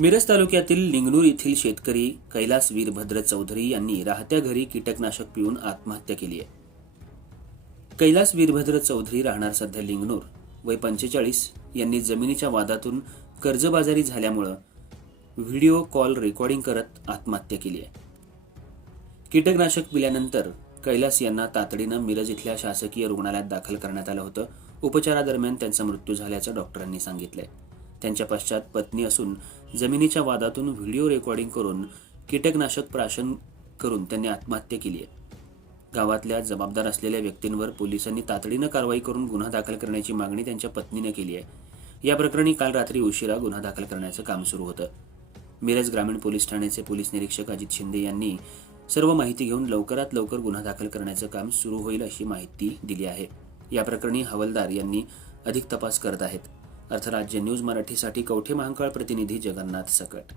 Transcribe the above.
मिरज तालुक्यातील लिंगणूर येथील शेतकरी कैलास वीरभद्र चौधरी यांनी राहत्या घरी कीटकनाशक पिऊन आत्महत्या केली आहे. कैलास वीरभद्र चौधरी राहणार सध्या लिंगणूर वय पंचेचाळीस. यांनी जमिनीच्या वादातून कर्जबाजारी झाल्यामुळं व्हिडिओ कॉल रेकॉर्डिंग करत आत्महत्या केली आहे. कीटकनाशक पिल्यानंतर कैलास यांना तातडीनं मिरज इथल्या शासकीय रुग्णालयात दाखल करण्यात आलं होतं. उपचारादरम्यान त्यांचा मृत्यू झाल्याचं डॉक्टरांनी सांगितलंय. त्यांच्या पश्चात पत्नी असून जमिनीच्या वादातून व्हिडिओ रेकॉर्डिंग करून कीटकनाशक प्राशन करून त्यांनी आत्महत्या केली आहे. गावातल्या जबाबदार असलेल्या व्यक्तींवर पोलिसांनी तातडीनं कारवाई करून गुन्हा दाखल करण्याची मागणी त्यांच्या पत्नीने केली आहे. या प्रकरणी काल रात्री उशिरा गुन्हा दाखल करण्याचं काम सुरू होतं. मिरज ग्रामीण पोलीस ठाण्याचे पोलीस निरीक्षक अजित शिंदे यांनी सर्व माहिती घेऊन लवकरात लवकर गुन्हा दाखल करण्याचं काम सुरू होईल अशी माहिती दिली आहे. या प्रकरणी हवलदार यांनी अधिक तपास करत आहेत. अर्थराज्य न्यूज मराठीसाठी कवठे महांकाळ प्रतिनिधी जगन्नाथ सकट.